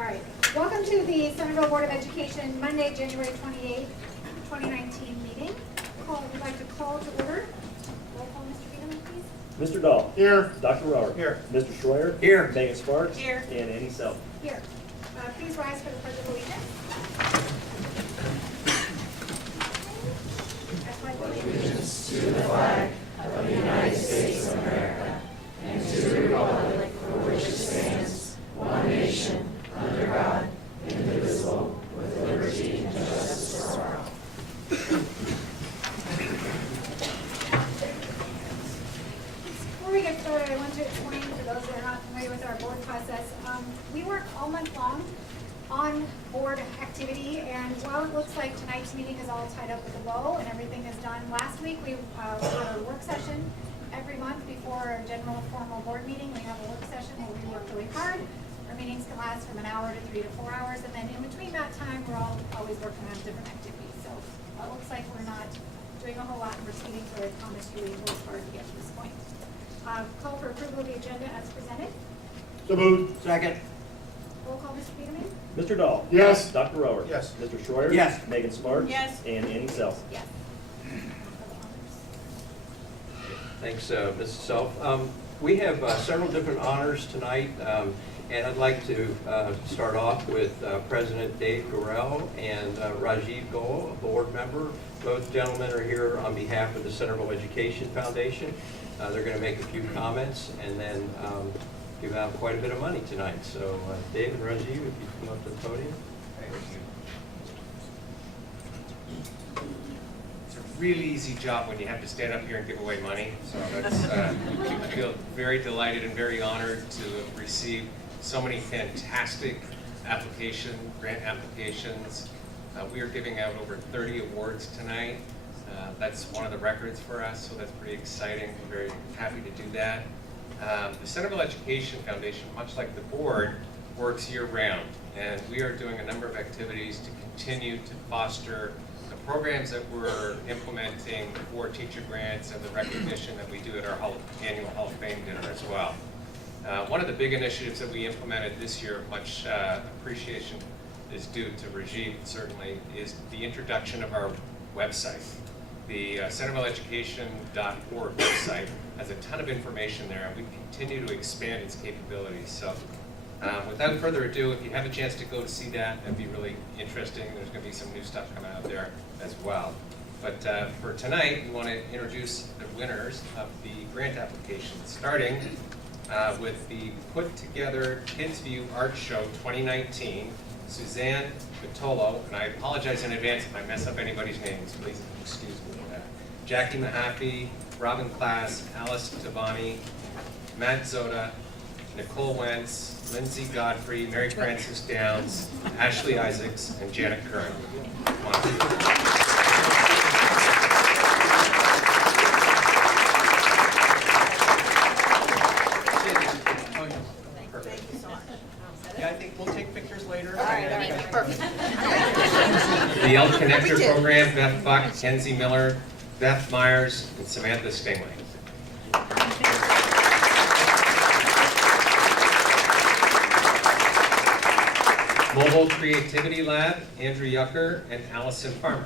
All right. Welcome to the Centerville Board of Education Monday, January 28th, 2019 meeting. We'd like to call to order. Roll call, Mr. Peterman, please. Mr. Dahl. Here. Dr. Rower. Here. Mr. Schroyer. Here. Megan Sparks. Here. And Annie Self. Here. Please rise for the Pledge of Allegiance. I pledge allegiance to the flag of the United States of America and to the republic for which it stands, one nation, under God, indivisible, with liberty and justice for all. Before we get started, I want to explain for those that are not familiar with our board process. We work all month long on board activity, and while it looks like tonight's meeting is all tied up with a bow and everything is done, last week we had a work session every month before our general formal board meeting. We have a work session where we work really hard. Our meetings can last from an hour to 3 to 4 hours, and then in between that time, we're always working on different activities. So it looks like we're not doing a whole lot in proceedings, but I promise you we work hard to get to this point. Call for approval of the agenda as presented. So moved. Second. Roll call, Mr. Peterman? Mr. Dahl. Yes. Dr. Rower. Yes. Mr. Schroyer. Yes. Megan Sparks. Yes. And Annie Self. Yes. Thanks, Mrs. Self. We have several different honors tonight, and I'd like to start off with President Dave Gorell and Rajiv Goel, a board member. Both gentlemen are here on behalf of the Centerville Education Foundation. They're going to make a few comments and then give out quite a bit of money tonight. So Dave and Rajiv, if you come up to the podium. Thank you. It's a really easy job when you have to stand up here and give away money. So that's, I feel very delighted and very honored to have received so many fantastic grant applications. We are giving out over 30 awards tonight. That's one of the records for us, so that's pretty exciting. We're very happy to do that. The Centerville Education Foundation, much like the board, works year-round, and we are doing a number of activities to continue to foster the programs that we're implementing for teacher grants and the recognition that we do at our annual Hall of Fame dinner as well. One of the big initiatives that we implemented this year, much appreciation is due to Rajiv certainly, is the introduction of our website. The CentervilleEducation.org website has a ton of information there, and we continue to expand its capabilities. So without further ado, if you have a chance to go to see that, that'd be really interesting. There's going to be some new stuff coming out there as well. But for tonight, we want to introduce the winners of the grant applications, starting with the Put Together Kids View Art Show 2019. Suzanne Vitolo, and I apologize in advance if I mess up anybody's names, please excuse me for that. Jackie Mahaffey, Robin Klass, Alice Tavani, Matt Zoda, Nicole Wentz, Lindsay Godfrey, Mary Frances Downs, Ashley Isaacs, and Janet Curran. Come on. Yeah, I think we'll take pictures later. All right, perfect. The Elk Connector Program, Beth Buck, Kenzie Miller, Beth Myers, and Samantha Stingley. Mobile Creativity Lab, Andrew Yucker and Allison Farmer.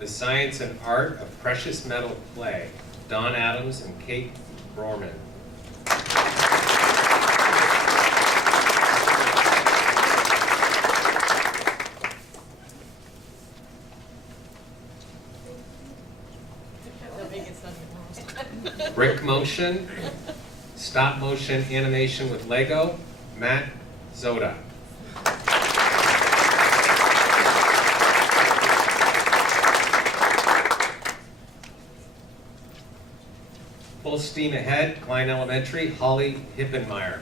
The Science and Art of Precious Metal Clay, Don Adams and Kate Brorman. Brick Motion, Stop Motion Animation with Lego, Matt Zoda. Full Steam Ahead, Klein Elementary, Holly Hippenmeyer.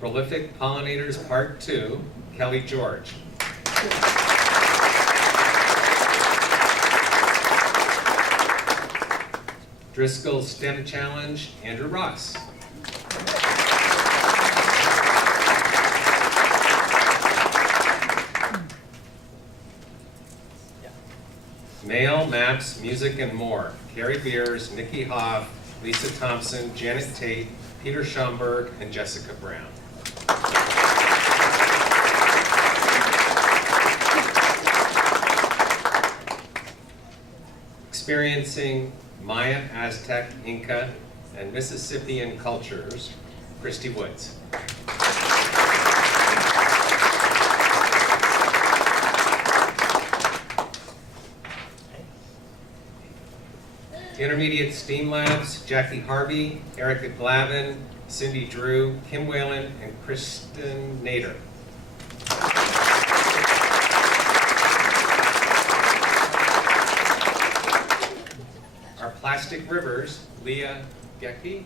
Prolific Pollinators Part 2, Kelly George. Driscoll STEM Challenge, Andrew Ross. Mail, Maps, Music, and More, Carrie Beers, Nikki Hoff, Lisa Thompson, Janet Tate, Peter Schomburg, and Jessica Brown. Experiencing Maya, Aztec, Inca, and Mississippian cultures, Christy Woods. Intermediate STEAM Labs, Jackie Harvey, Erica Glavin, Cindy Drew, Kim Whalen, and Kristen Nader. Our Plastic Rivers, Leah Gecki.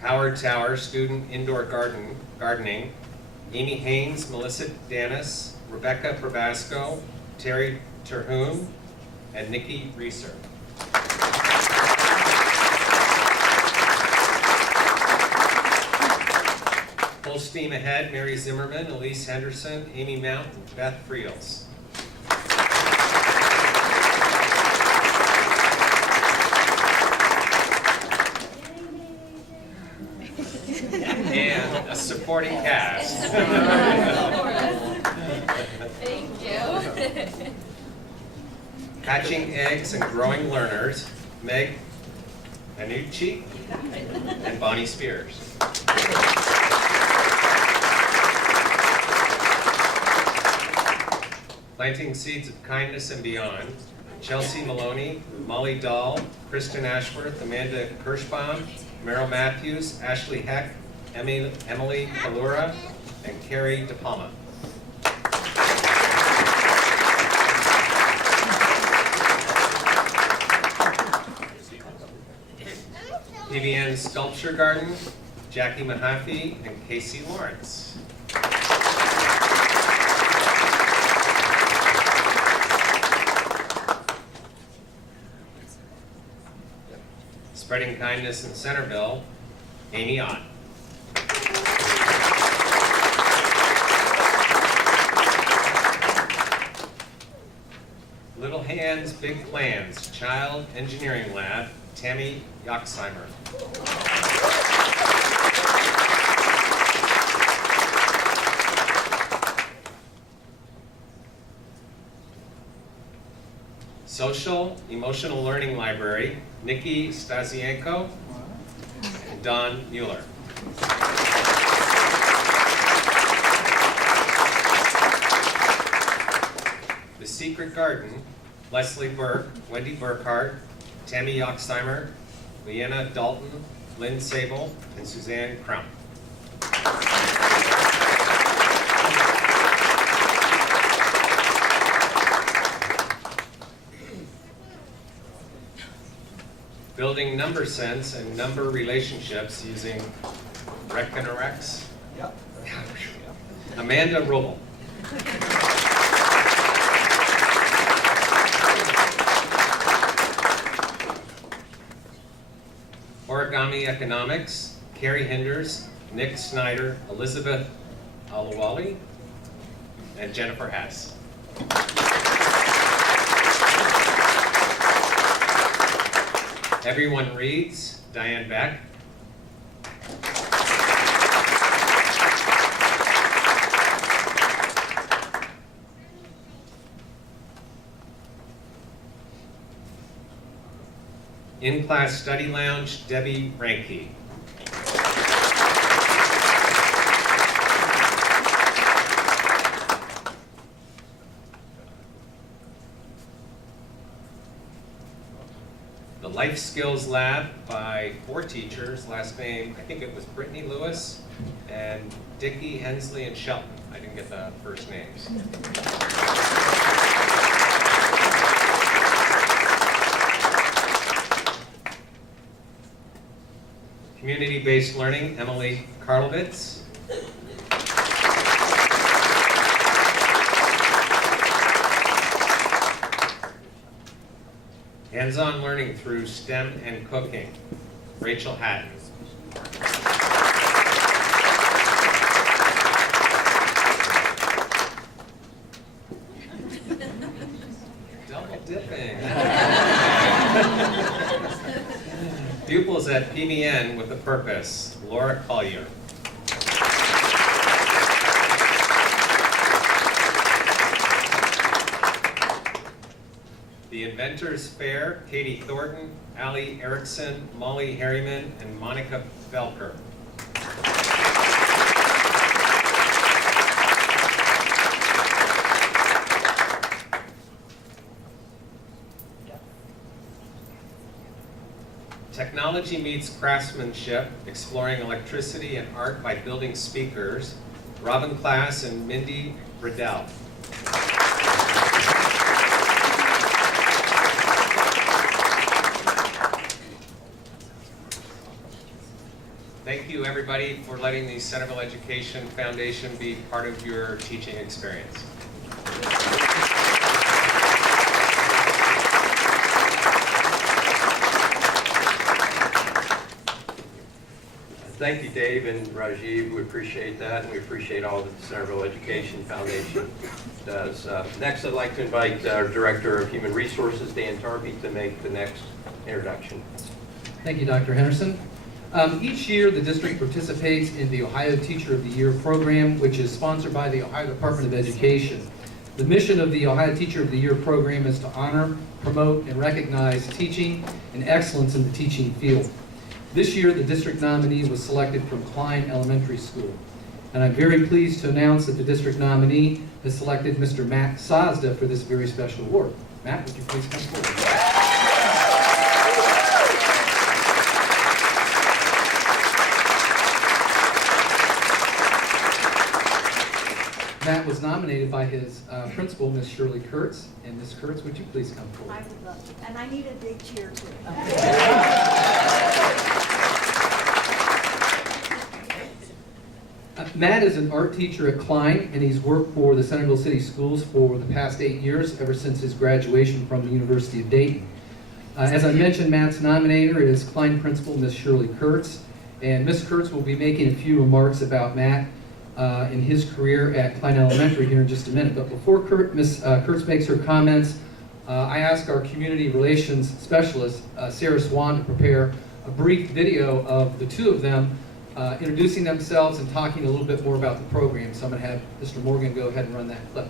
Howard Tower Student Indoor Gardening, Amy Haynes, Melissa Danis, Rebecca Probasco, Terry Terhune, and Nikki Reeser. Full steam ahead, Mary Zimmerman, Elise Henderson, Amy Mount, and Beth Friels. And a supporting cast. Thank you. Hatching Eggs and Growing Learners, Meg Anucci and Bonnie Spears. Planting Seeds of Kindness and Beyond, Chelsea Maloney, Molly Dahl, Kristen Ashworth, Amanda Kirschbaum, Meryl Matthews, Ashley Heck, Emily Kalura, and Carrie DePalma. PVN Sculpture Garden, Jackie Mahaffey, and Casey Lawrence. Spreading Kindness in Centerville, Amy Ott. Little Hands, Big Plans, Child Engineering Lab, Tammy Yoxheimer. Social Emotional Learning Library, Nikki Stasienko and Don Mueller. The Secret Garden, Leslie Burke, Wendy Burkhart, Tammy Yoxheimer, Leanna Dalton, Lynn Sable, and Suzanne Crump. Building number sense and number relationships using Reckonorex. Yep. Amanda Rubel. Origami Economics, Carrie Hinders, Nick Snyder, Elizabeth Alawali, and Jennifer Hess. Everyone Reads, Diane Beck. In-Class Study Lounge, Debbie Ranke. The Life Skills Lab by 4 teachers, last name, I think it was Brittany Lewis, and Dickie, Hensley, and Shelton. I didn't get the first names. Community-based learning, Emily Karlovitz. Hands-on learning through STEM and cooking, Rachel Hatton. Double dipping. Pupils at PBN with a purpose, Laura Collier. The Inventors Fair, Katie Thornton, Allie Erickson, Molly Harriman, and Monica Felker. Technology meets craftsmanship, exploring electricity and art by building speakers, Robin Klass and Mindy Riddell. Thank you, everybody, for letting the Centerville Education Foundation be part of your teaching experience. Thank you, Dave and Rajiv. We appreciate that, and we appreciate all that the Centerville Education Foundation does. Next, I'd like to invite our Director of Human Resources, Dan Tarby, to make the next introduction. Thank you, Dr. Henderson. Each year, the district participates in the Ohio Teacher of the Year program, which is sponsored by the Ohio Department of Education. The mission of the Ohio Teacher of the Year program is to honor, promote, and recognize teaching and excellence in the teaching field. This year, the district nominee was selected from Klein Elementary School. And I'm very pleased to announce that the district nominee has selected Mr. Matt Sazda for this very special award. Matt, would you please come forward? Matt was nominated by his principal, Ms. Shirley Kurtz. And Ms. Kurtz, would you please come forward? I would love to. And I need a big cheer too. Matt is an art teacher at Klein, and he's worked for the Centerville City Schools for the past 8 years, ever since his graduation from the University of Dayton. As I mentioned, Matt's nominator is Klein principal, Ms. Shirley Kurtz. And Ms. Kurtz will be making a few remarks about Matt in his career at Klein Elementary here in just a minute. But before Ms. Kurtz makes her comments, I ask our community relations specialist, Sarah Swan, to prepare a brief video of the two of them introducing themselves and talking a little bit more about the program. So I'm going to have Mr. Morgan go ahead and run that clip.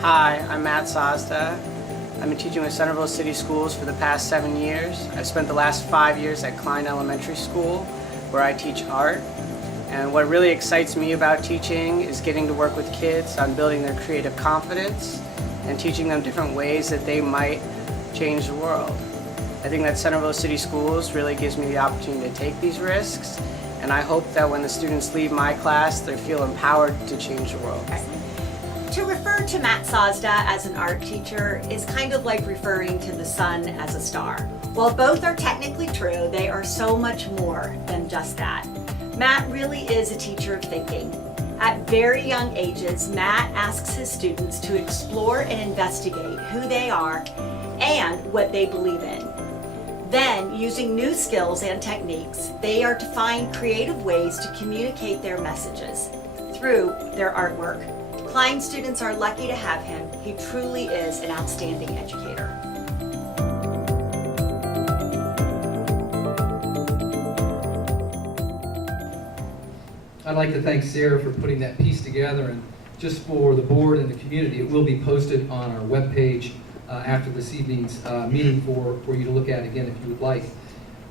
Hi, I'm Matt Sazda. I've been teaching with Centerville City Schools for the past 7 years. I've spent the last 5 years at Klein Elementary School, where I teach art. And what really excites me about teaching is getting to work with kids on building their creative confidence and teaching them different ways that they might change the world. I think that Centerville City Schools really gives me the opportunity to take these risks, and I hope that when the students leave my class, they feel empowered to change the world. To refer to Matt Sazda as an art teacher is kind of like referring to the sun as a star. While both are technically true, they are so much more than just that. Matt really is a teacher of thinking. At very young ages, Matt asks his students to explore and investigate who they are and what they believe in. Then, using new skills and techniques, they are to find creative ways to communicate their messages through their artwork. Klein students are lucky to have him. He truly is an outstanding educator. I'd like to thank Sarah for putting that piece together, and just for the board and the community, it will be posted on our webpage after this evening's meeting for you to look at again if you would like.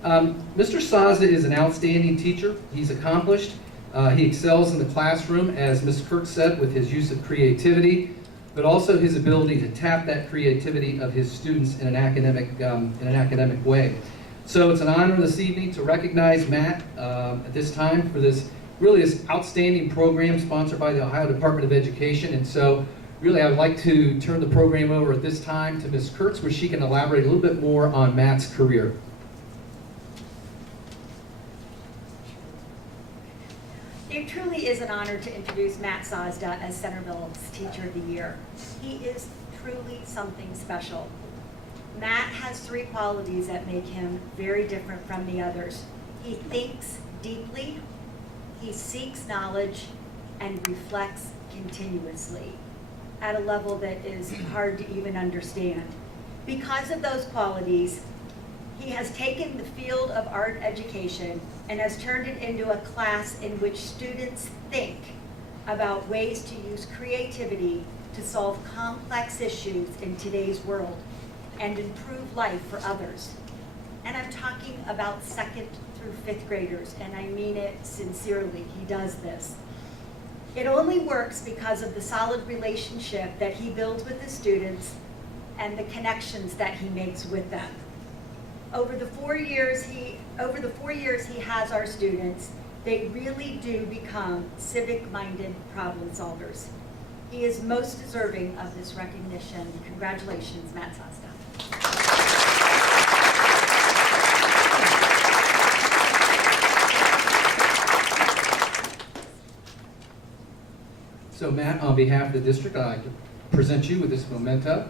Mr. Sazda is an outstanding teacher. He's accomplished. He excels in the classroom, as Ms. Kurtz said, with his use of creativity, but also his ability to tap that creativity of his students in an academic way. So it's an honor this evening to recognize Matt at this time for this outstanding program sponsored by the Ohio Department of Education. And so Really, I would like to turn the program over at this time to Ms. Kurtz, where she can elaborate a little bit more on Matt's career. It truly is an honor to introduce Matt Sazda as Centerville's Teacher of the Year. He is truly something special. Matt has 3 qualities that make him very different from the others. He thinks deeply, he seeks knowledge, and reflects continuously at a level that is hard to even understand. Because of those qualities, he has taken the field of art education and has turned it into a class in which students think about ways to use creativity to solve complex issues in today's world and improve life for others. And I'm talking about 2nd through 5th graders, and I mean it sincerely. He does this. It only works because of the solid relationship that he builds with the students and the connections that he makes with them. Over the 4 years he has our students, they really do become civic-minded problem solvers. He is most deserving of this recognition. Congratulations, Matt Sazda. So Matt, on behalf of the district, I'd like to present you with this memento.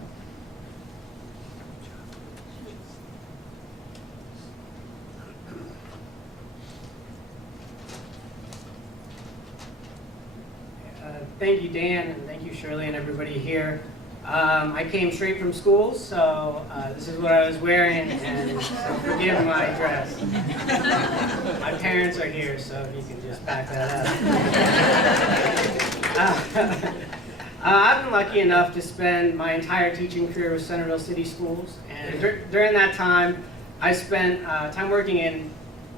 Thank you, Dan, and thank you, Shirley, and everybody here. I came straight from school, so this is what I was wearing, and so forgive my dress. My parents are here, so if you can just back that up. I've been lucky enough to spend my entire teaching career with Centerville City Schools, and during that time, I spent time working in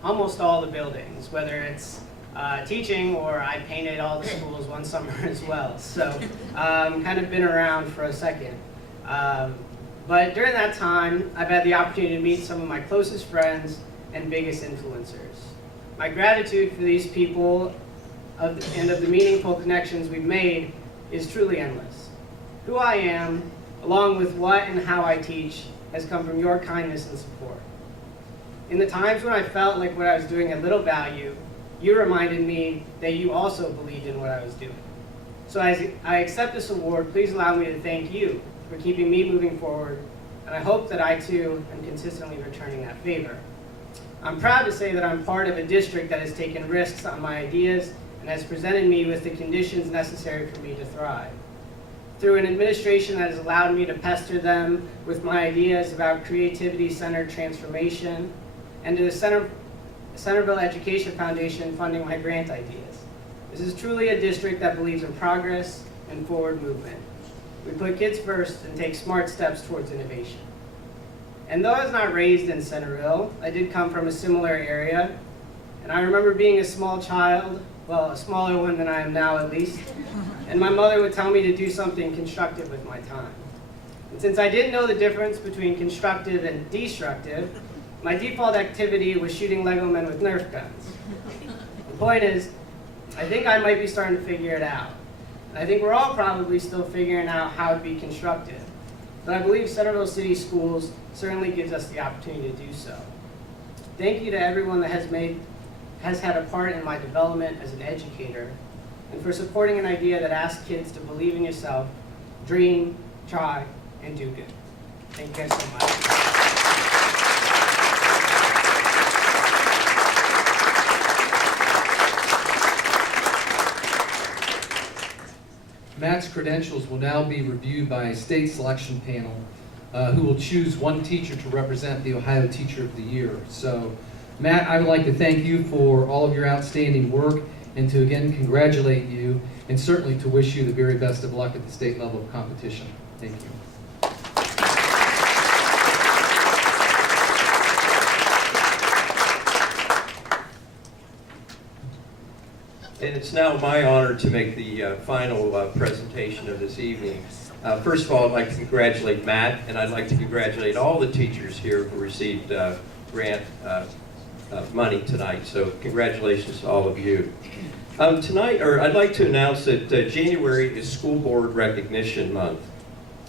almost all the buildings, whether it's teaching, or I painted all the schools one summer as well. So kind of been around for a second. But during that time, I've had the opportunity to meet some of my closest friends and biggest influencers. My gratitude for these people and of the meaningful connections we've made is truly endless. Who I am, along with what and how I teach, has come from your kindness and support. In the times when I felt like what I was doing had little value, you reminded me that you also believed in what I was doing. So as I accept this award, please allow me to thank you for keeping me moving forward, and I hope that I too am consistently returning that favor. I'm proud to say that I'm part of a district that has taken risks on my ideas and has presented me with the conditions necessary for me to thrive. Through an administration that has allowed me to pester them with my ideas about creativity-centered transformation, and to the Centerville Education Foundation funding my grant ideas. This is truly a district that believes in progress and forward movement. We put kids first and take smart steps towards innovation. And though I was not raised in Centerville, I did come from a similar area, and I remember being a small child, well, a smaller one than I am now at least, and my mother would tell me to do something constructive with my time. And since I didn't know the difference between constructive and destructive, my default activity was shooting Lego men with Nerf guns. The point is, I think I might be starting to figure it out. And I think we're all probably still figuring out how to be constructive. But I believe Centerville City Schools certainly gives us the opportunity to do so. Thank you to everyone that has had a part in my development as an educator, and for supporting an idea that asks kids to believe in yourself, dream, try, and do good. Thank you guys so much. Matt's credentials will now be reviewed by a state selection panel who will choose one teacher to represent the Ohio Teacher of the Year. So, Matt, I would like to thank you for all of your outstanding work and to again congratulate you and certainly to wish you the very best of luck at the state level of competition. Thank you. And it's now my honor to make the final presentation of this evening. First of all, I'd like to congratulate Matt, and I'd like to congratulate all the teachers here who received grant money tonight. So congratulations to all of you. Tonight, or I'd like to announce that January is School Board Recognition Month.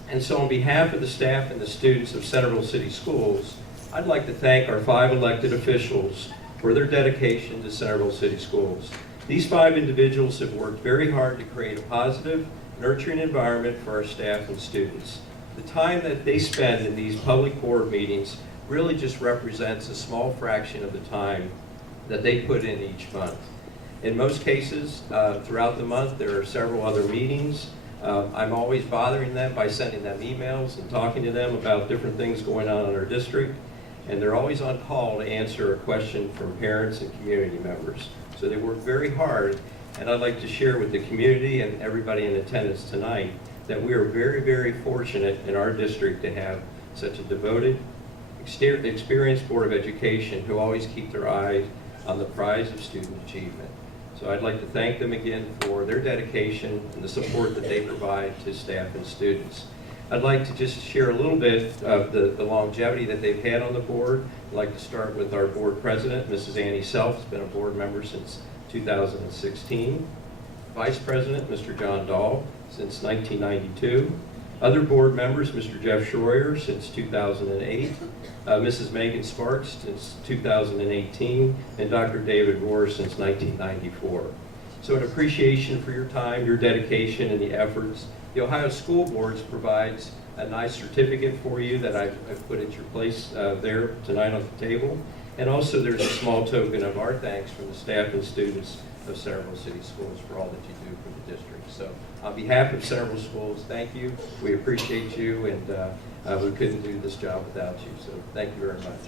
And so on behalf of the staff and the students of Centerville City Schools, I'd like to thank our 5 elected officials for their dedication to Centerville City Schools. These 5 individuals have worked very hard to create a positive, nurturing environment for our staff and students. The time that they spend in these public board meetings really just represents a small fraction of the time that they put in each month. In most cases, throughout the month, there are several other meetings. I'm always bothering them by sending them emails and talking to them about different things going on in our district. And they're always on call to answer a question from parents and community members. So they work very hard, and I'd like to share with the community and everybody in attendance tonight that we are very, very fortunate in our district to have such a devoted, experienced Board of Education who always keep their eyes on the prize of student achievement. So I'd like to thank them again for their dedication and the support that they provide to staff and students. I'd like to just share a little bit of the longevity that they've had on the board. I'd like to start with our board president, Mrs. Annie Self, has been a board member since 2016. Vice President, Mr. John Dahl, since 1992. Other board members, Mr. Jeff Schroyer, since 2008. Mrs. Megan Sparks, since 2018. And Dr. David Rohr, since 1994. So in appreciation for your time, your dedication, and the efforts, the Ohio School Boards provides a nice certificate for you that I've put at your place there tonight on the table. And also there's a small token of our thanks from the staff and students of Centerville City Schools for all that you do for the district. So on behalf of Centerville Schools, thank you. We appreciate you, and we couldn't do this job without you. So thank you very much.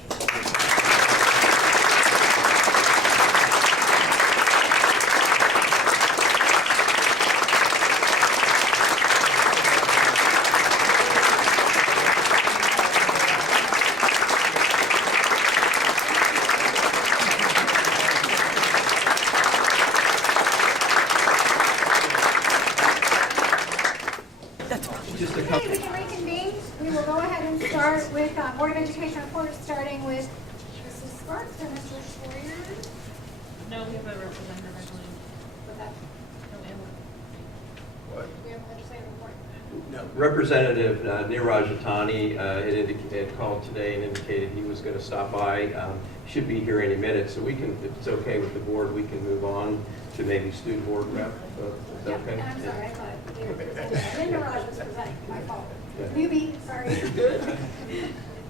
Okay, we can reconvene. We will go ahead and start with Board of Education reports, starting with Mrs. Sparks and Mr. Schroyer. No, we have a representative, I believe. But that, No, we have one. What? we have a legislative report. No. Representative Neeraj Atani had called today and indicated he was going to stop by. Should be here any minute, so we can, if it's okay with the board, we can move on to maybe student board rep. Is that Yeah, okay? and I'm sorry, I thought they were presenting. I didn't realize it was presenting, my fault. Yeah. Newbie, sorry.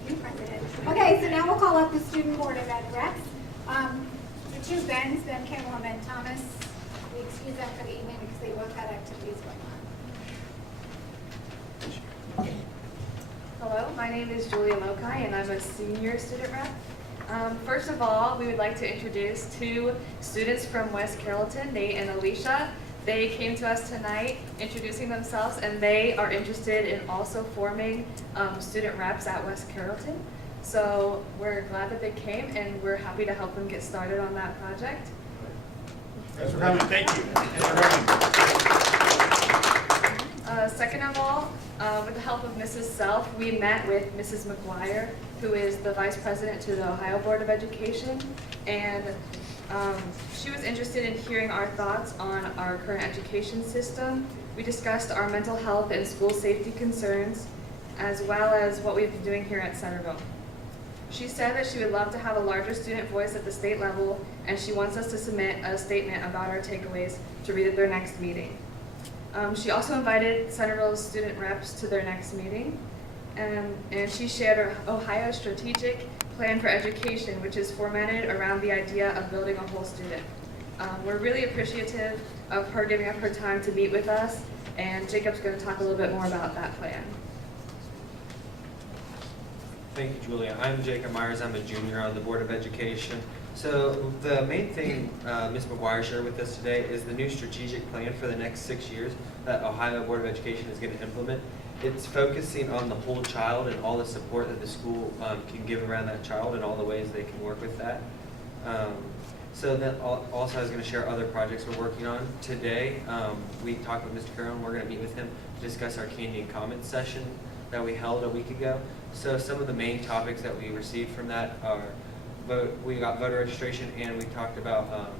New president. Okay, so now we'll call up the student board of ed reps. The two Bens, Ben Campbell and Ben Thomas, we excuse them for the evening because they both had activities going on. Hello, my name is Julia Mokai and I'm a senior student rep. First of all, we would like to introduce 2 students from West Carrollton, Nate and Alicia. They came to us tonight introducing themselves, and they are interested in also forming student reps at West Carrollton. So we're glad that they came, and we're happy to help them get started on that project. Thanks for coming. Thank you. Second of all, with the help of Mrs. Self, we met with Mrs. McGuire, who is the Vice President to the Ohio Board of Education, and she was interested in hearing our thoughts on our current education system. We discussed our mental health and school safety concerns, as well as what we've been doing here at Centerville. She said that she would love to have a larger student voice at the state level, and she wants us to submit a statement about our takeaways to read at their next meeting. She also invited Centerville's student reps to their next meeting, and she shared her Ohio Strategic Plan for Education, which is formatted around the idea of building a whole student. We're really appreciative of her giving up her time to meet with us, and Jacob's going to talk a little bit more about that plan. Thank you, Julia. I'm Jacob Myers. I'm a junior on the Board of Education. So the main thing Ms. McGuire shared with us today is the new strategic plan for the next 6 years that Ohio Board of Education is going to implement. It's focusing on the whole child and all the support that the school can give around that child and all the ways they can work with that. So then also I was going to share other projects we're working on. Today, we talked with Mr. Carroll, and we're going to meet with him to discuss our Candy and Comments session that we held a week ago. So some of the main topics that we received from that are we got voter registration, and we talked about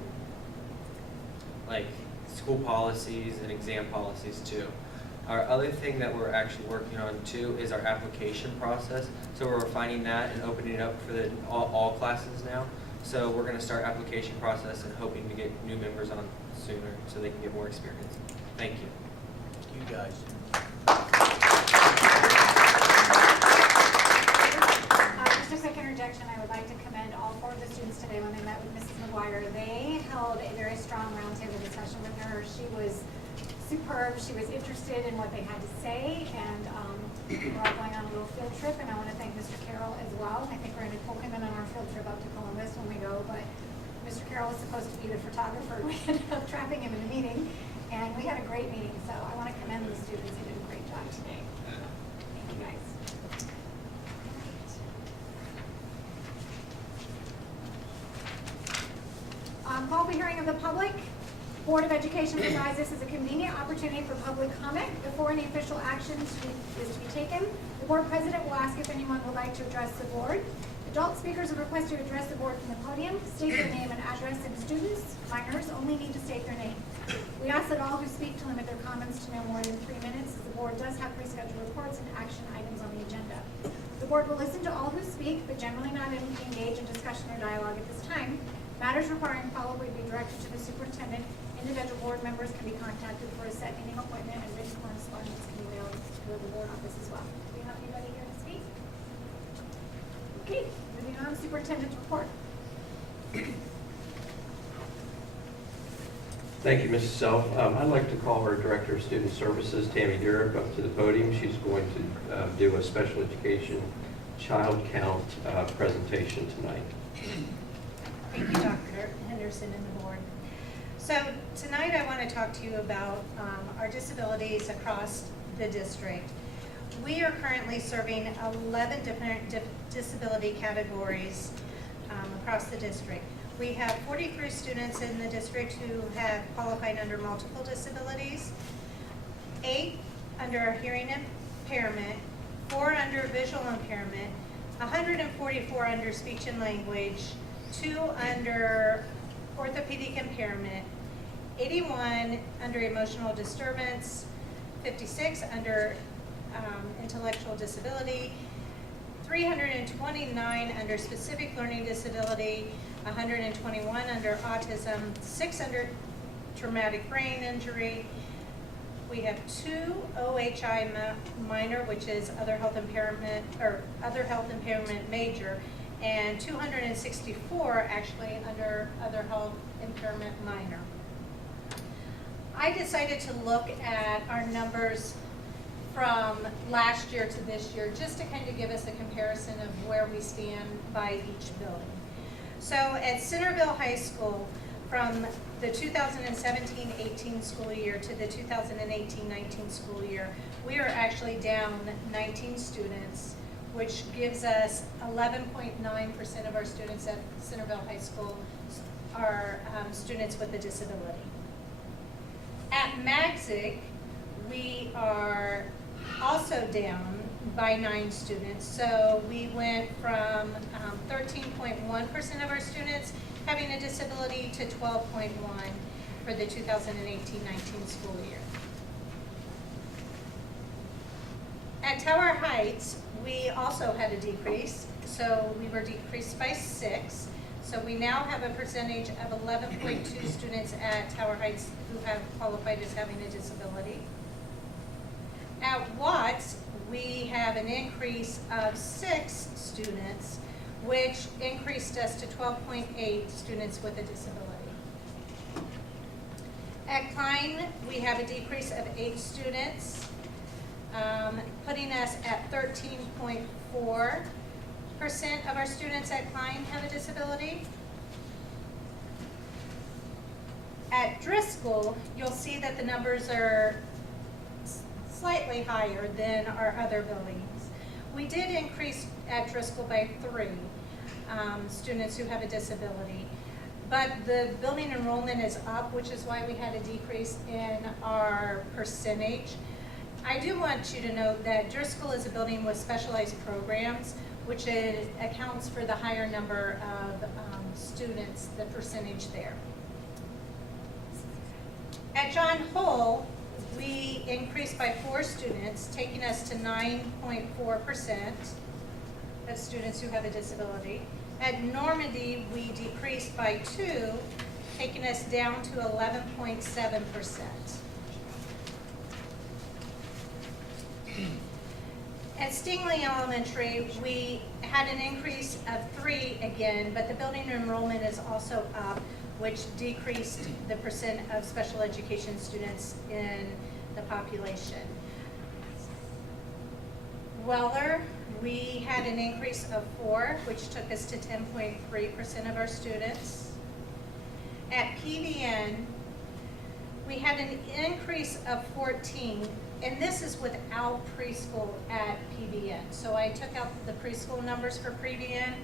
like school policies and exam policies too. Our other thing that we're actually working on too is our application process. So we're refining that and opening it up for all classes now. So we're going to start application process and hoping to get new members on sooner so they can get more experience. Thank you. You guys. Just a quick interjection, I would like to commend all 4 of the students today when they met with Mrs. McGuire. They held a very strong roundtable discussion with her. She was superb. She was interested in what they had to say, and we're all going on a little field trip, and I want to thank Mr. Carroll as well. I think we're going to pull him in on our field trip up to Columbus when we go, but Mr. Carroll was supposed to be the photographer. We ended up trapping him in the meeting, and we had a great meeting, so I want to commend the students. They did a great job today. Thank you, guys. Call the hearing of the public. Board of Education provides this as a convenient opportunity for public comment before any official action is to be taken. The board president will ask if anyone would like to address the board. Adult speakers are requested to address the board from the podium, state their name and address, and students, minors, only need to state their name. We ask that all who speak to limit their comments to no more than 3 minutes, as the board does have pre-scheduled reports and action items on the agenda. The board will listen to all who speak, but generally not engage in discussion or dialogue at this time. Matters requiring follow-up will be directed to the superintendent. Individual board members can be contacted for a set meeting appointment, and written correspondence can be mailed to the board office as well. Do we have anybody here to speak? Okay, moving on, superintendent's report. Thank you, Mrs. Self. I'd like to call our Director of Student Services, Tammy Durick, up to the podium. She's going to do a special education child count presentation tonight. Thank you, Dr. Henderson and the board. So tonight I want to talk to you about our disabilities across the district. We are currently serving 11 different disability categories across the district. We have 43 students in the district who have qualified under multiple disabilities, 8 under hearing impairment, 4 under visual impairment, 144 under speech and language, 2 under orthopedic impairment, 81 under emotional disturbance, 56 under intellectual disability, 329 under specific learning disability, 121 under autism, 6 under traumatic brain injury. We have 2 OHI minor, which is other health impairment or other health impairment major, and 264 actually under other health impairment minor. I decided to look at our numbers from last year to this year just to kind of give us a comparison of where we stand by each building. So at Centerville High School, from the 2017-18 school year to the 2018-19 school year, we are actually down 19 students, which gives us 11.9% of our students at Centerville High School are students with a disability. At Magsic, we are also down by 9 students. So we went from 13.1% of our students having a disability to 12.1 for the 2018-19 school year. At Tower Heights, we also had a decrease. So we were decreased by 6. So we now have a percentage of 11.2 students at Tower Heights who have qualified as having a disability. At Watts, we have an increase of 6 students, which increased us to 12.8 students with a disability. At Klein, we have a decrease of 8 students, putting us at 13.4% of our students at Klein have a disability. At Driscoll, you'll see that the numbers are slightly higher than our other buildings. We did increase at Driscoll by 3 students who have a disability, but the building enrollment is up, which is why we had a decrease in our percentage. I do want you to note that Driscoll is a building with specialized programs, which accounts for the higher number of students, the percentage there. At John Hull, we increased by 4 students, taking us to 9.4% of students who have a disability. At Normandy, we decreased by 2, taking us down to 11.7%. At Stingley Elementary, we had an increase of 3 again, but the building enrollment is also up, which decreased the percent of special education students in the population. Weller, we had an increase of 4, which took us to 10.3% of our students. At PVN, we had an increase of 14, and this is without preschool at PVN. So I took out the preschool numbers for PVN.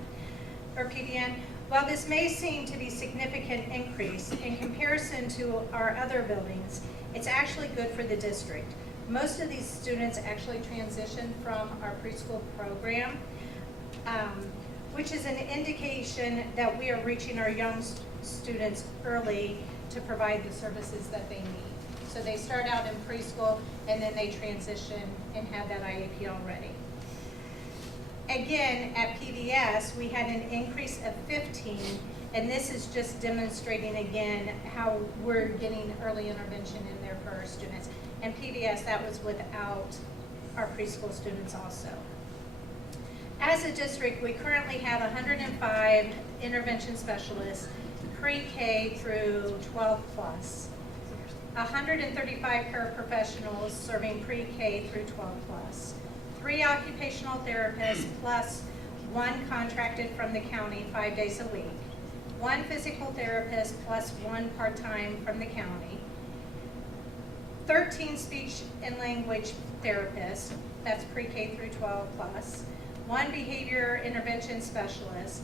While this may seem to be significant increase in comparison to our other buildings, it's actually good for the district. Most of these students actually transition from our preschool program, which is an indication that we are reaching our young students early to provide the services that they need. So they start out in preschool and then they transition and have that IEP already. Again, at PBS, we had an increase of 15, and this is just demonstrating again how we're getting early intervention in there for our students. And PBS, that was without our preschool students also. As a district, we currently have 105 intervention specialists, pre-K through 12 plus. 135 paraprofessionals serving pre-K through 12 plus. 3 occupational therapists plus 1 contracted from the county 5 days a week. 1 physical therapist plus 1 part-time from the county. 13 speech and language therapists, that's pre-K through 12 plus. 1 behavior intervention specialist.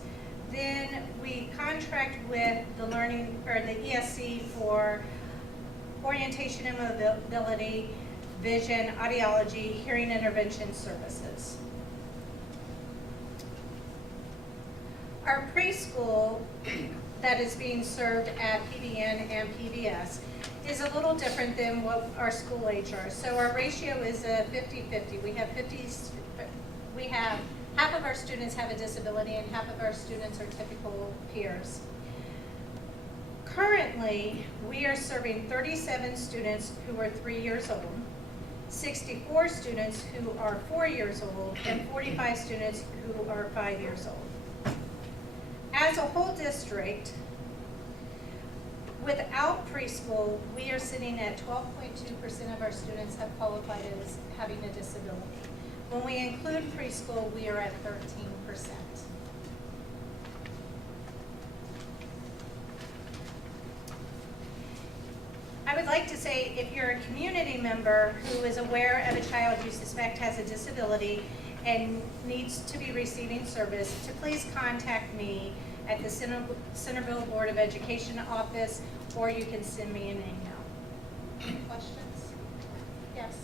Then we contract with the learning, or the ESC for orientation and mobility, vision, audiology, hearing intervention services. Our preschool that is being served at PVN and PBS is a little different than what our school age are. So our ratio is a 50-50. We have half of our students have a disability and half of our students are typical peers. Currently, we are serving 37 students who are 3 years old, 64 students who are 4 years old, and 45 students who are 5 years old. As a whole district, without preschool, we are sitting at 12.2% of our students have qualified as having a disability. When we include preschool, we are at 13%. I would like to say, if you're a community member who is aware of a child you suspect has a disability and needs to be receiving service, to please contact me at the Centerville Board of Education office, or you can send me an email. Any questions? Yes.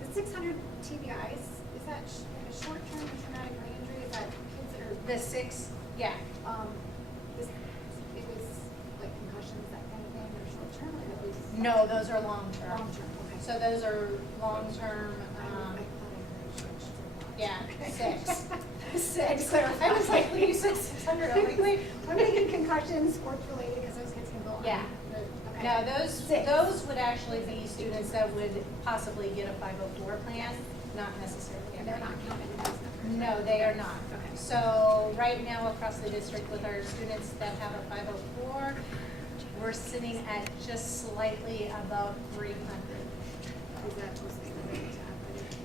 The 600 TBIs, is that a short-term traumatic brain injury? Is that kids that are? The 6, yeah. It was like concussions, that kind of thing, or short-term, or it was? No, those are long-term. Long-term, okay. So those are long-term, I thought I heard short. yeah, 6. 6. I was like, when you said 600, I'm like, wait, I'm thinking concussions, sports-related, because those kids can go on. Yeah. Okay. No, 6. those would actually be students that would possibly get a 504 plan, not necessarily. And they're not counted in those numbers? No, they are not. Okay. So right now across the district with our students that have a 504, we're sitting at just slightly above 300. Is that mostly related to athletic?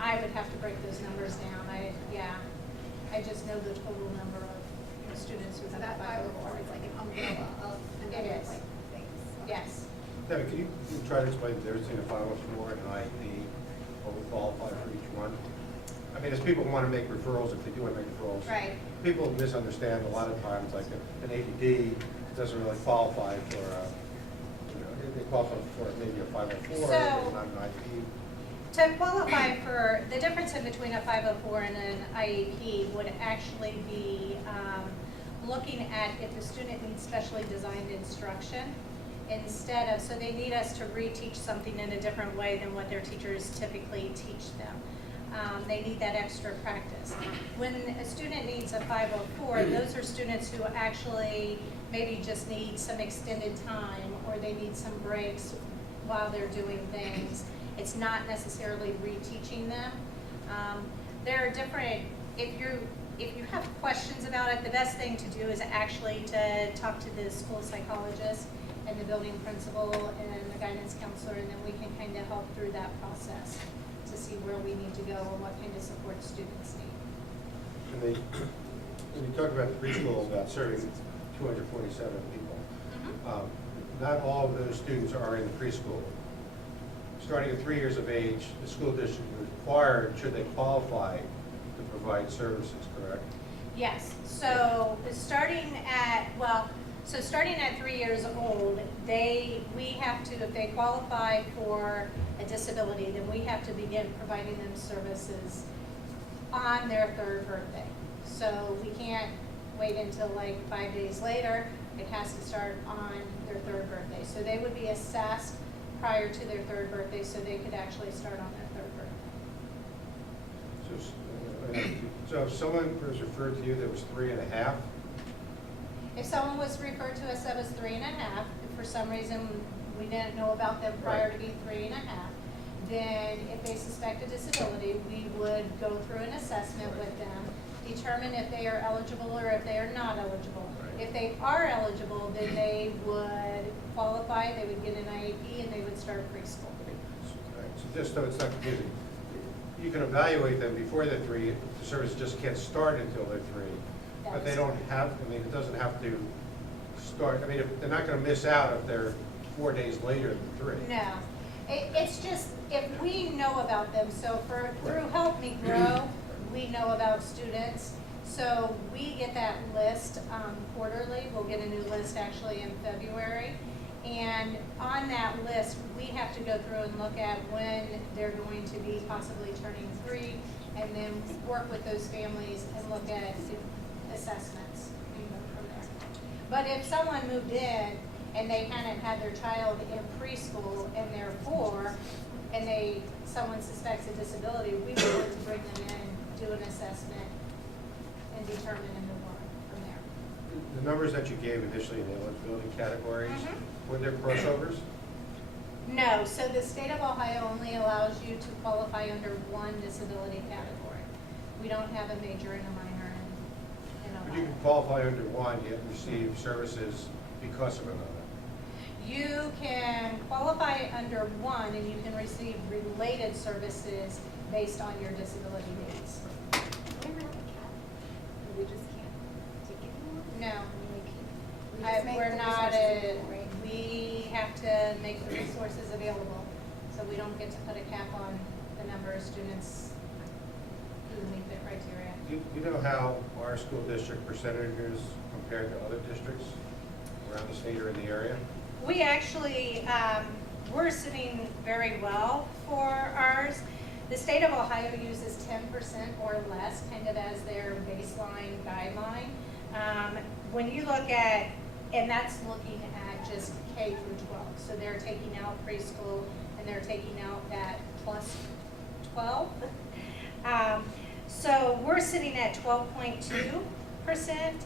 I would have to break those numbers down. I just know the total number of students who So have that a 504 is like an umbrella of a It number of is. like things. Okay. Yes. Debbie, can you try to explain the difference between a 504 and an IEP, what would qualify for each one? I mean, as people want to make referrals, if they do want to make referrals. Right. People misunderstand a lot of times, like an APD doesn't really qualify for, they qualify for maybe a 504, So- but not an IEP. To qualify for, the difference in between a 504 and an IEP would actually be looking at if the student needs specially designed instruction instead of, so they need us to reteach something in a different way than what their teachers typically teach them. They need that extra practice. When a student needs a 504, those are students who actually maybe just need some extended time or they need some breaks while they're doing things. It's not necessarily reteaching them. There are different, if you have questions about it, the best thing to do is actually to talk to the school psychologist and the building principal and the guidance counselor, and then we can kind of help through that process to see where we need to go and what kind of support students need. And when you talk about the preschool, about serving 247 people, not all of those students are in the preschool. Starting at 3 years of age, the school district is required, should they qualify, to provide services, correct? Yes, so starting at 3 years old, we have to, if they qualify for a disability, then we have to begin providing them services on their 3rd birthday. So we can't wait until like 5 days later. It has to start on their 3rd birthday. So they would be assessed prior to their 3rd birthday, so they could actually start on their 3rd birthday. So if someone was referred to you that was 3.5, If someone was referred to us that was 3.5, if for some reason we didn't know about them prior to being 3.5, then if they suspect a disability, we would go through an assessment with them, determine if they are eligible or if they are not eligible. If they are eligible, then they would qualify, they would get an IEP, and they would start preschool. so just so it's not confusing, you can evaluate them before they're 3, the service just can't start until they're 3. But they don't have, I mean, it doesn't have to start, I mean, they're not gonna miss out if they're 4 days later than 3. No, it's just, if we know about them, so through Help Me Grow, we know about students. So we get that list quarterly. We'll get a new list actually in February. And on that list, we have to go through and look at when they're going to be possibly turning 3, and then work with those families and look at assessments and go from there. But if someone moved in and they hadn't had their child in preschool and they're 4, and someone suspects a disability, we would want to bring them in, do an assessment, and determine and move on from there. The numbers that you gave initially in the eligibility categories, were there crossovers? No, so the state of Ohio only allows you to qualify under one disability category. We don't have a major and a minor in But you Ohio. can qualify under one, yet receive services because of another. You can qualify under one and you can receive related services based on your disability needs. We never have a cap. We just can't take it anymore. No. We just make We're the not resources available, right? we have to make the resources available, so we don't get to put a cap on the number of students who meet the criteria. Do you know how our school district percentage is compared to other districts around the state or in the area? We actually, we're sitting very well for ours. The state of Ohio uses 10% or less kind of as their baseline guideline. When you look at, and that's looking at just K through 12. So they're taking out preschool and they're taking out that plus 12. So we're sitting at 12.2%.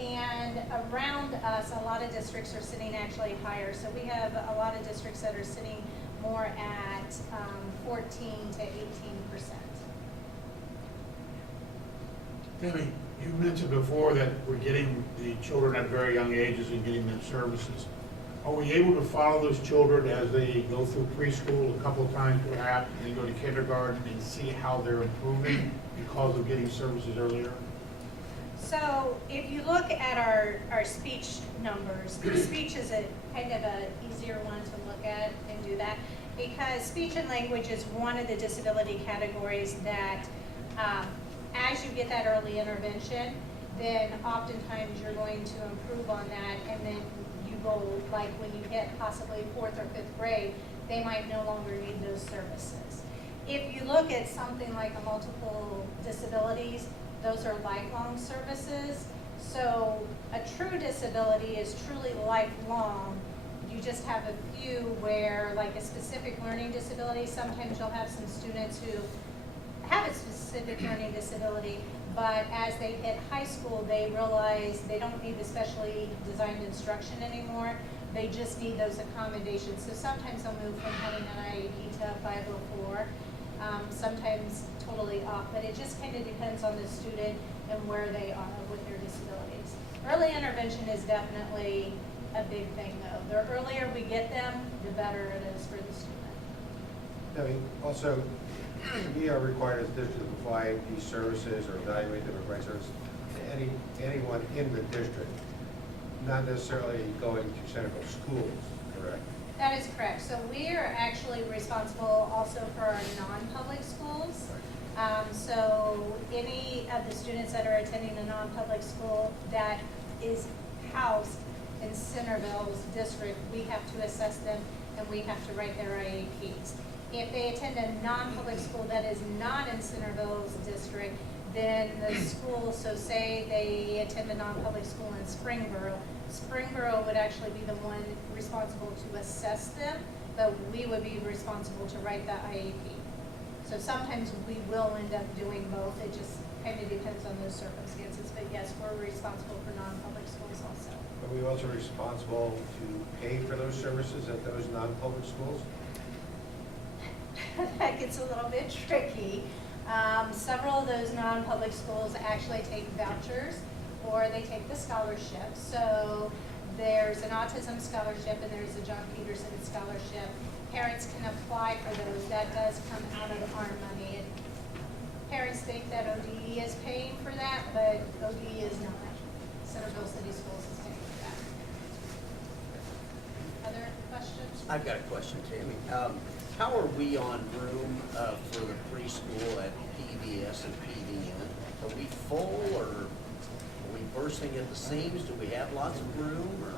And around us, a lot of districts are sitting actually higher. So we have a lot of districts that are sitting more at 14 to 18%. Tammy, you mentioned before that we're getting the children at very young ages and getting them services. Are we able to follow those children as they go through preschool a couple of times perhaps, and then go to kindergarten and see how they're improving because of getting services earlier? So if you look at our speech numbers, speech is a kind of an easier one to look at and do that, because speech and language is one of the disability categories that as you get that early intervention, then oftentimes you're going to improve on that, and then you go, like when you hit possibly 4th or 5th grade, they might no longer need those services. If you look at something like a multiple disabilities, those are lifelong services. So a true disability is truly lifelong. You just have a few where, like a specific learning disability, sometimes you'll have some students who have a specific learning disability, but as they hit high school, they realize they don't need the specially designed instruction anymore. They just need those accommodations. So sometimes they'll move from having an IEP to a 504, sometimes totally off, but it just kind of depends on the student and where they are with their disabilities. Early intervention is definitely a big thing though. The earlier we get them, the better it is for the student. I mean, also, we are required as a district to provide these services or evaluate them or provide services to anyone in the district, not necessarily going to Centerville schools, correct? That is correct. So we are actually responsible also for our non-public schools. So any of the students that are attending a non-public school that is housed in Centerville's district, we have to assess them and we have to write their IEPs. If they attend a non-public school that is not in Centerville's district, then the school, so say they attend a non-public school in Springboro would actually be the one responsible to assess them, but we would be responsible to write the IEP. So sometimes we will end up doing both. It just kind of depends on those circumstances. But yes, we're responsible for non-public schools also. Are we also responsible to pay for those services at those non-public schools? That gets a little bit tricky. Several of those non-public schools actually take vouchers or they take the scholarship. So there's an autism scholarship and there's a John Peterson scholarship. Parents can apply for those. That does come out of our money. Parents think that ODE is paying for that, but ODE is not. Centerville City Schools is paying for that. Other questions? I've got a question, Tammy. How are we on room for the preschool at PBS and PDN? Are we full or are we bursting at the seams? Do we have lots of room? Or?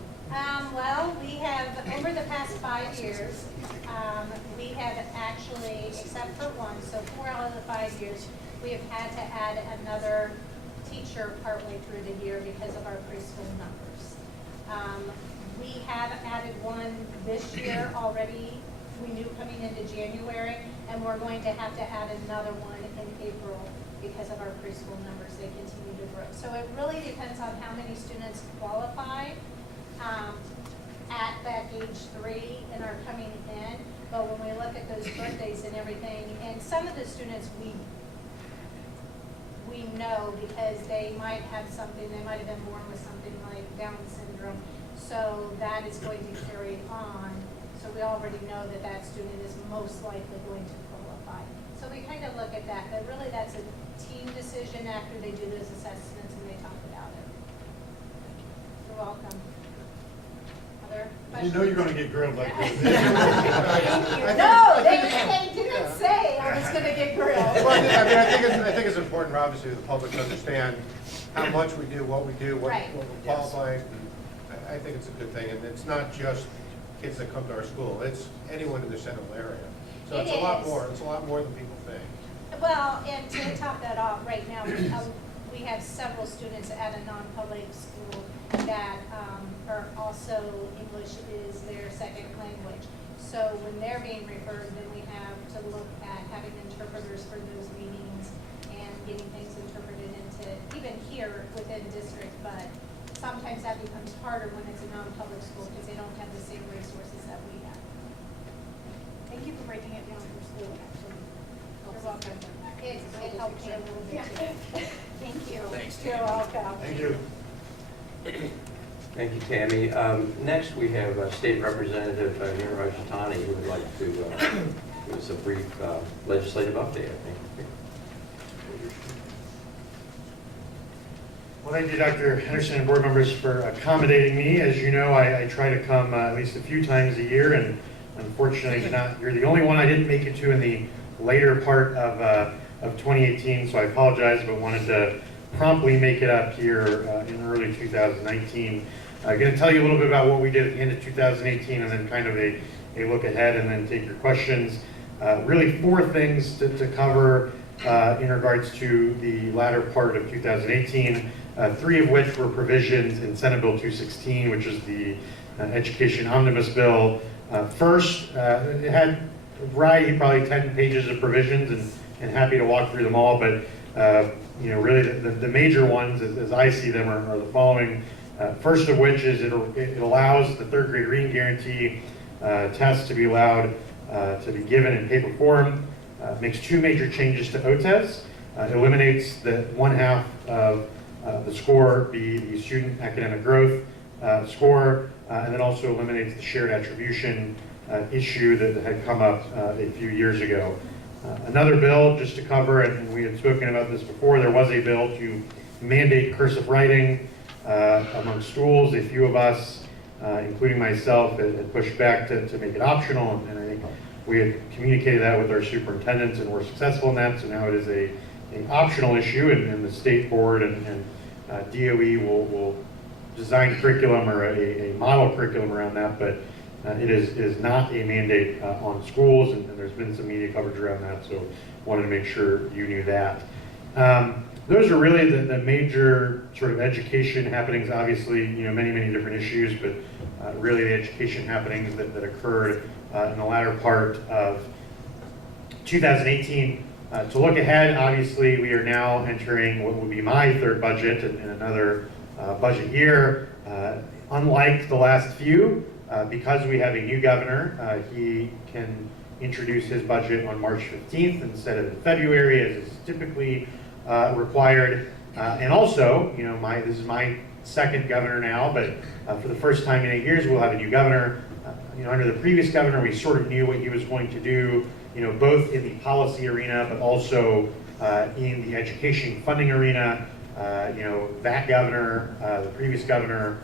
Well, we have, over the past 5 years, we have actually, except for one, so 4 out of the 5 years, we have had to add another teacher partway through the year because of our preschool numbers. We have added one this year already. We knew coming into January, and we're going to have to add another one in April because of our preschool numbers. They continue to grow. So it really depends on how many students qualify at that age 3 and are coming in. But when we look at those birthdays and everything, and some of the students we know because they might have something, they might have been born with something like Down syndrome. So that is going to carry on. So we already know that that student is most likely going to qualify. So we kind of look at that, but really that's a team decision after they do those assessments and they talk about it. You're welcome. Other questions? You know you're going to get grilled like this. No, they didn't say I was going to get grilled. Well, I think it's important, obviously, for the public to understand how much we do, what we do, what Right. we're qualified. I think it's a good thing, and it's not just kids that come to our school. It's anyone in the Centerville area. So it's a lot more. It's a lot more than people think. Well, and to top that off, right now, we have several students at a non-public school that are also English is their second language. So when they're being referred, then we have to look at having interpreters for those meetings and getting things interpreted into, even here within district, but sometimes that becomes harder when it's a non-public school because they don't have the same resources that we have. Thank you for breaking it down for school, actually. You're welcome. It helped me a little bit too. Thank you. Thanks, You're Tammy. welcome. Thank you. Thank you, Tammy. Next, we have State Representative Neeraj Jatani, who would like to give us a brief legislative update, I think. Well, thank you, Dr. Henderson and board members, for accommodating me. As you know, I try to come at least a few times a year, and unfortunately, you're the only one I didn't make it to in the later part of 2018, so I apologize, but wanted to promptly make it up here in early 2019. I'm going to tell you a little bit about what we did at the end of 2018 and then kind of a look ahead and then take your questions. Really 4 things to cover in regards to the latter part of 2018, 3 of which were provisions in Senate Bill 216, which is the Education Omnibus Bill. First, it had a variety, probably 10 pages of provisions, and happy to walk through them all, but really the major ones, as I see them, are the following. First of which is it allows the 3rd grade reading guarantee test to be allowed to be given in paper form. Makes 2 major changes to OTES. Eliminates the 1/2 of the score be the student academic growth score, and then also eliminates the shared attribution issue that had come up a few years ago. Another bill, just to cover, and we had spoken about this before, there was a bill to mandate cursive writing among schools. A few of us, including myself, had pushed back to make it optional, and I think we had communicated that with our superintendents and were successful in that, so now it is an optional issue, and the state board and DOE will design curriculum or a model curriculum around that, but it is not a mandate on schools, and there's been some media coverage around that, so wanted to make sure you knew that. Those are really the major sort of education happenings. Obviously, many different issues, but really the education happenings that occurred in the latter part of 2018. To look ahead, obviously, we are now entering what will be my 3rd budget in another budget year. Unlike the last few, because we have a new governor, he can introduce his budget on March 15th instead of in February, as is typically required. And also, this is my 2nd governor now, but for the first time in 8 years, we'll have a new governor. Under the previous governor, we sort of knew what he was going to do, both in the policy arena, but also in the education funding arena. That governor, the previous governor,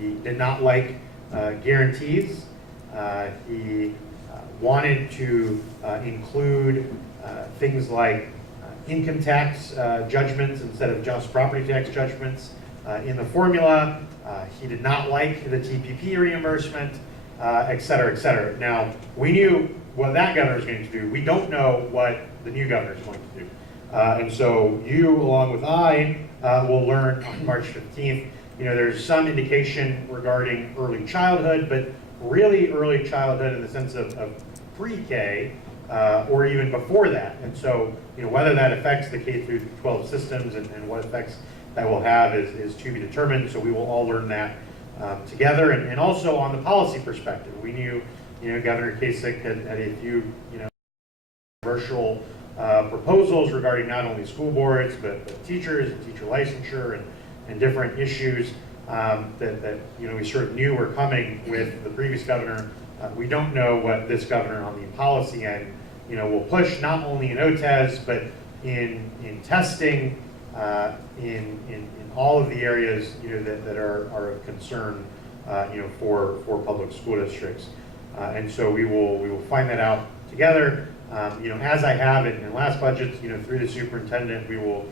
he did not like guarantees. He wanted to include things like income tax judgments instead of just property tax judgments in the formula. He did not like the TPP reimbursement, et cetera, et cetera. Now, we knew what that governor was going to do. We don't know what the new governor is going to do. And so you, along with I, will learn on March 15th. There's some indication regarding early childhood, but really early childhood in the sense of pre-K or even before that. And so, whether that affects the K through 12 systems and what effects that will have is to be determined. So we will all learn that together. And also on the policy perspective, we knew, Governor Kasich had a few, controversial proposals regarding not only school boards, but teachers and teacher licensure and different issues that we sort of knew were coming with the previous governor. We don't know what this governor on the policy end, will push, not only in OTES, but in testing, in all of the areas, that are of concern, for public school districts. And so we will find that out together. As I have in last budgets, through the superintendent, we will,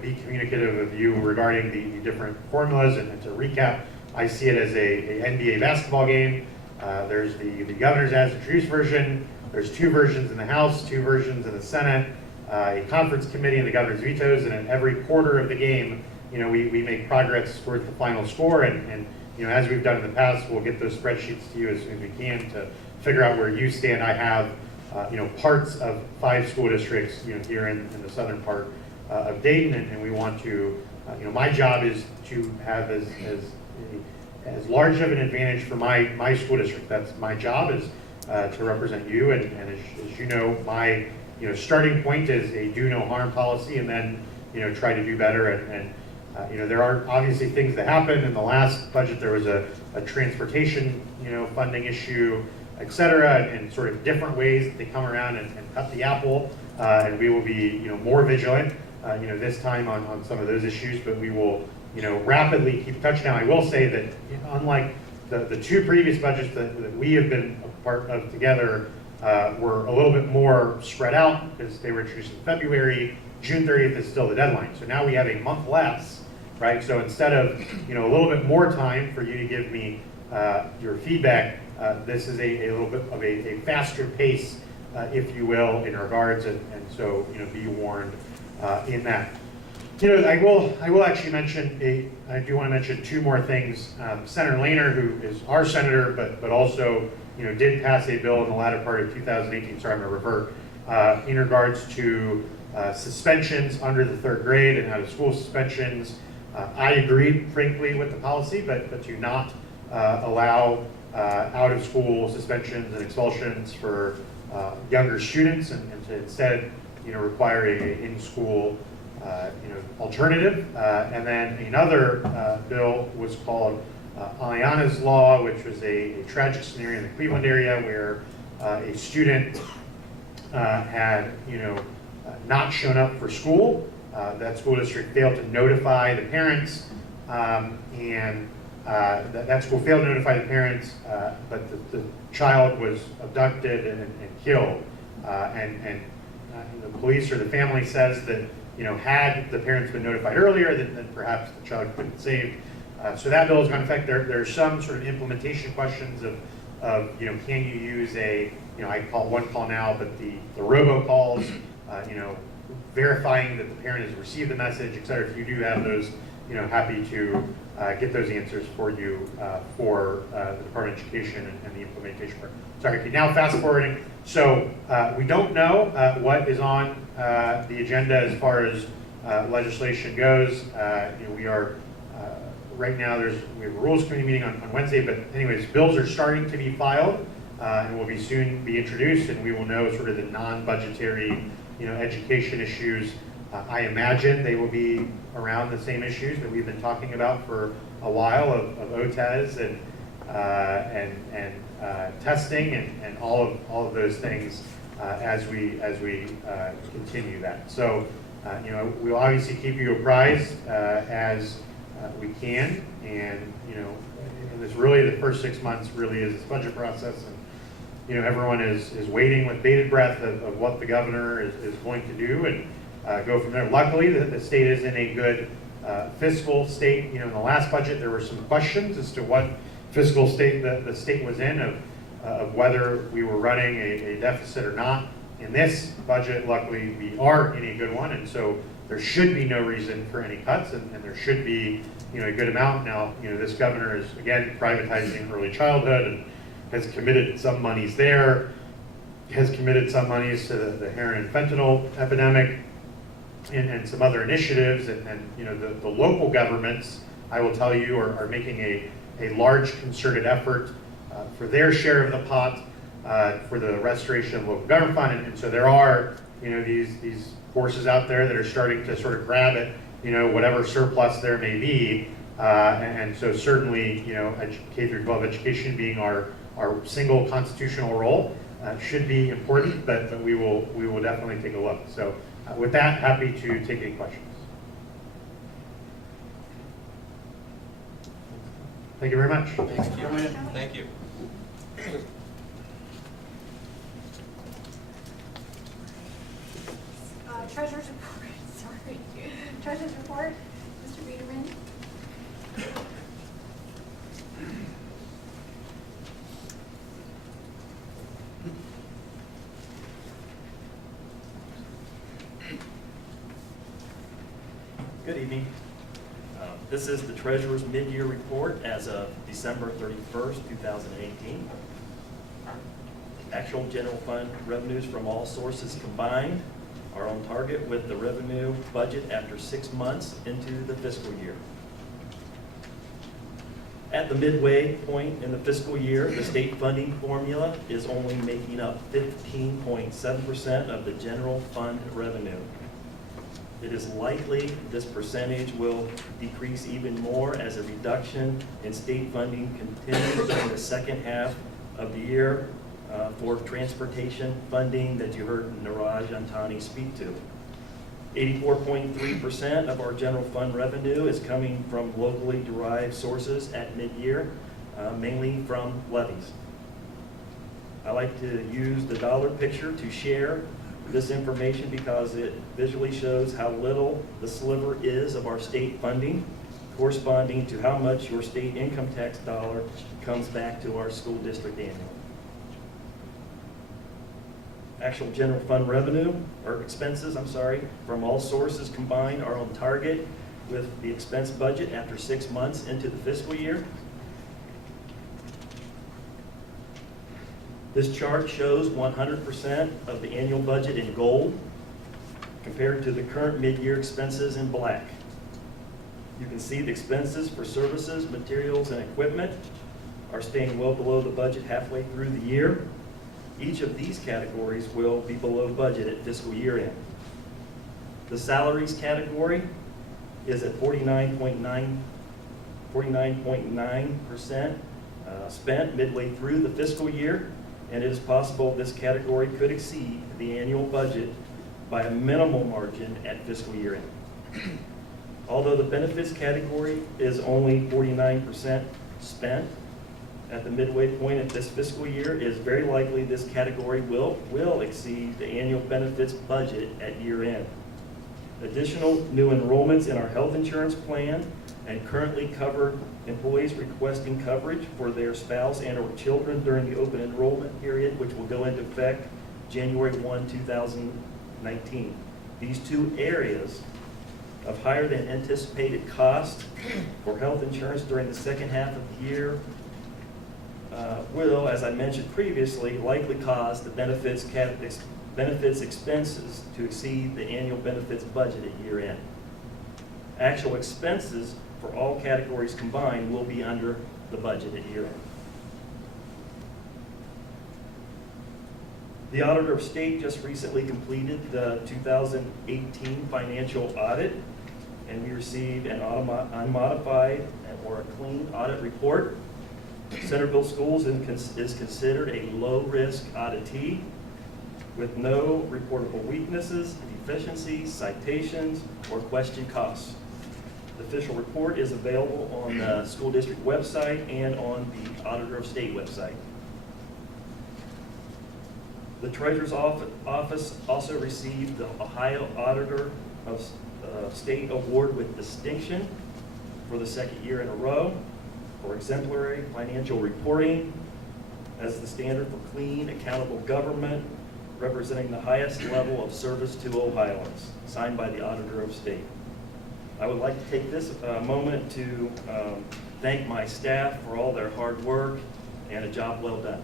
be communicative of you regarding the different formulas. And to recap, I see it as a NBA basketball game. There's the governor's as introduced version. There's 2 versions in the House, 2 versions in the Senate, a conference committee and the governor's vetoes. And in every quarter of the game, we make progress towards the final score. And as we've done in the past, we'll get those spreadsheets to you as soon as we can to figure out where you stand. I have parts of 5 school districts, here in the southern part of Dayton, and we want to, my job is to have as large of an advantage for my school district. That's my job, is to represent you, and as you know, my starting point is a do no harm policy, and then try to do better. And there are obviously things that happen. In the last budget, there was a transportation funding issue, et cetera, and sort of different ways that they come around and cut the apple. And we will be more vigilant this time on some of those issues, but we will rapidly keep touch. Now, I will say that unlike the 2 previous budgets that we have been a part of together, were a little bit more spread out because they were introduced in February. June 30th is still the deadline. So now we have a month less, right? So instead of a little bit more time for you to give me your feedback, this is a little bit of a faster pace if you will, in regards, and so, be warned in that. I will actually mention I do want to mention two more things. Senator Lehner, who is our senator, but also, did pass a bill in the latter part of 2018, sorry, I'm going to revert, in regards to suspensions under the 3rd grade and out of school suspensions. I agree, frankly, with the policy, but to not allow out of school suspensions and expulsions for younger students, and to instead, require a in-school alternative. And then another bill was called Aliana's Law, which was a tragic scenario in the Cleveland area where a student had, not shown up for school. That school district failed to notify the parents, and that school failed to notify the parents, but the child was abducted and killed. And the police or the family says that, had the parents been notified earlier, then perhaps the child could have been saved. So that bill is going to affect, there are some sort of implementation questions of can you use I call one call now, but the robocalls, verifying that the parent has received the message, et cetera. If you do have those, happy to get those answers for you for the Department of Education and the implementation part. Sorry, okay, now fast forwarding. So we don't know what is on the agenda as far as legislation goes. We are right now. We have a Rules Committee meeting on Wednesday, but anyways, bills are starting to be filed and will be soon be introduced, and we will know sort of the non-budgetary, education issues. I imagine they will be around the same issues that we've been talking about for a while of OTES and testing and all of those things as we continue that. So we'll obviously keep you apprised as we can, and and this really the first 6 months really is this budget process, and everyone is waiting with bated breath of what the governor is going to do and go from there. Luckily, the state is in a good fiscal state. In the last budget, there were some questions as to what fiscal state the state was in, of whether we were running a deficit or not. In this budget, luckily, we are in a good one, and so there should be no reason for any cuts, and there should be a good amount. Now, this governor is, again, privatizing early childhood and has committed some monies there, has committed some monies to the heroin and fentanyl epidemic, and some other initiatives, and the local governments, I will tell you, are making a large concerted effort for their share of the pot for the restoration of local government fund, and so there are these forces out there that are starting to sort of grab at whatever surplus there may be, and so certainly K through 12 education being our single constitutional role should be important, but we will definitely take a look. So with that, happy to take any questions. Thank you very much. Thank you. Treasurer's report, sorry. Treasurer's report, Mr. Biederman. Good evening. This is the Treasurer's mid-year report as of December 31st, 2018. Actual general fund revenues from all sources combined are on target with the revenue budget after 6 months into the fiscal year. At the midway point in the fiscal year, the state funding formula is only making up 15.7% of the general fund revenue. It is likely this percentage will decrease even more as a reduction in state funding continues in the second half of the year for transportation funding that you heard Niraj Antani speak to. 84.3% of our general fund revenue is coming from locally derived sources at mid-year, mainly from levies. I like to use the dollar picture to share this information because it visually shows how little the sliver is of our state funding, corresponding to how much your state income tax dollar comes back to our school district annually. Actual general fund revenue, or expenses, I'm sorry, from all sources combined are on target with the expense budget after 6 months into the fiscal year. This chart shows 100% of the annual budget in gold compared to the current mid-year expenses in black. You can see the expenses for services, materials, and equipment are staying well below the budget halfway through the year. Each of these categories will be below budget at fiscal year end. The salaries category is at 49.9% spent midway through the fiscal year, and it is possible this category could exceed the annual budget by a minimal margin at fiscal year end. Although the benefits category is only 49% spent at the midway point of this fiscal year, it is very likely this category will exceed the annual benefits budget at year end. Additional new enrollments in our health insurance plan and currently covered employees requesting coverage for their spouse and or children during the open enrollment period, which will go into effect January 1, 2019. These two areas of higher than anticipated cost for health insurance during the second half of the year will, as I mentioned previously, likely cause the benefits expenses to exceed the annual benefits budget at year end. Actual expenses for all categories combined will be under the budget at year end. The Auditor of State just recently completed the 2018 financial audit, and we received an unmodified or a clean audit report. Centerville Schools is considered a low-risk auditee with no reportable weaknesses, deficiencies, citations, or question costs. The official report is available on the school district website and on the Auditor of State website. The Treasurer's Office also received the Ohio Auditor of State Award with distinction for the second year in a row for exemplary financial reporting as the standard for clean, accountable government, representing the highest level of service to Ohioans, signed by the Auditor of State. I would like to take this moment to thank my staff for all their hard work and a job well done.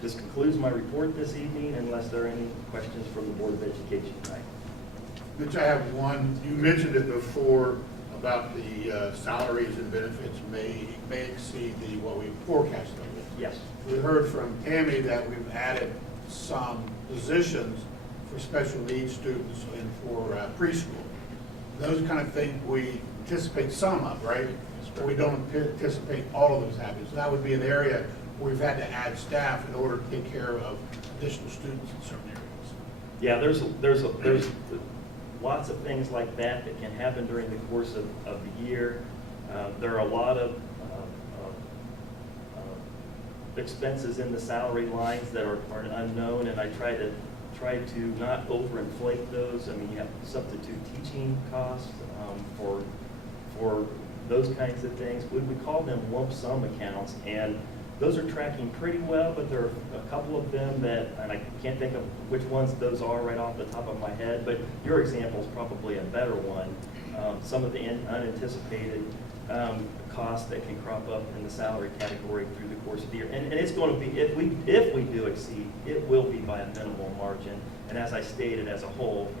This concludes my report this evening, unless there are any questions from the Board of Education tonight. Mitch, I have one. You mentioned it before about the salaries and benefits may exceed what we forecasted. Yes. We heard from Tammy that we've added some positions for special needs students and for preschool. Those kind of things we anticipate some of, right? But we don't anticipate all of those happening. So that would be an area where we've had to add staff in order to take care of additional students in certain areas. Yeah, there's lots of things like that that can happen during the course of the year. There are a lot of expenses in the salary lines that are unknown, and I try to not overinflate those. I mean, you have substitute teaching costs for those kinds of things. We call them lump sum accounts, and those are tracking pretty well, but there are a couple of them that, and I can't think of which ones those are right off the top of my head, but your example is probably a better one. Some of the unanticipated costs that can crop up in the salary category through the course of the year. And it's going to be, if we do exceed, it will be by a minimal margin. And as I stated, as a whole,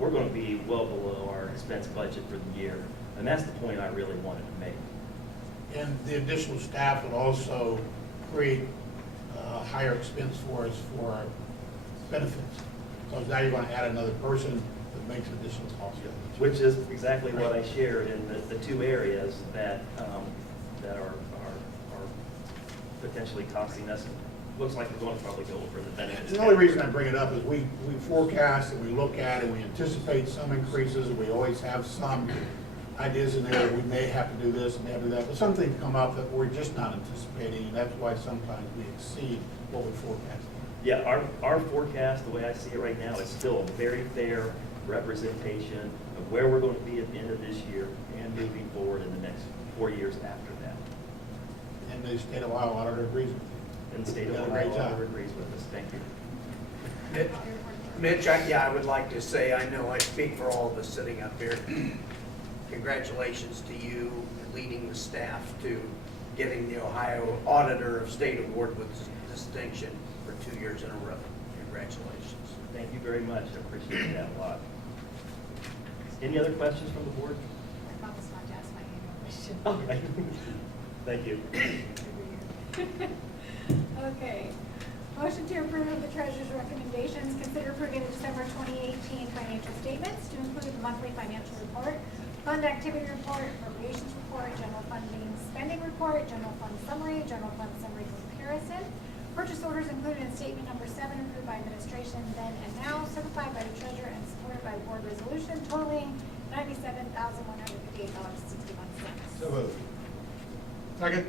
we're going to be well below our expense budget for the year. And that's the point I really wanted to make. And the additional staff would also create a higher expense for us for benefits. So now you're going to add another person that makes additional costs. Which is exactly what I shared in the two areas that are potentially costing us. Looks like we're going to probably go over the benefits. The only reason I bring it up is we forecast and we look at and we anticipate some increases, and we always have some ideas in there. We may have to do this and may have to do that, but some things come up that we're just not anticipating, and that's why sometimes we exceed what we forecast. Yeah, our forecast, the way I see it right now, is still a very fair representation of where we're going to be at the end of this year and moving forward in the next 4 years after that. And the state of Ohio auditor agrees with you. And the state of You did a Ohio great job. auditor agrees with us. Thank you. Mitch, I would like to say, I know I speak for all of us sitting up here. Congratulations to you leading the staff to getting the Ohio Auditor of State Award with distinction for 2 years in a row. Congratulations. Thank you very much. I appreciate that a lot. Any other questions from the board? I promise not to ask my annual question. Okay. Thank you. Okay. Motion to approve the treasurer's recommendations. Consider approving the December 2018 financial statements to include the monthly financial report, fund activity report, appropriations report, general funding spending report, general fund summary, general fund summary comparison. Purchase orders included in statement number 7 approved by administration then and now, certified by the treasurer and supported by board resolution totaling $97,158.61. So moved. Second.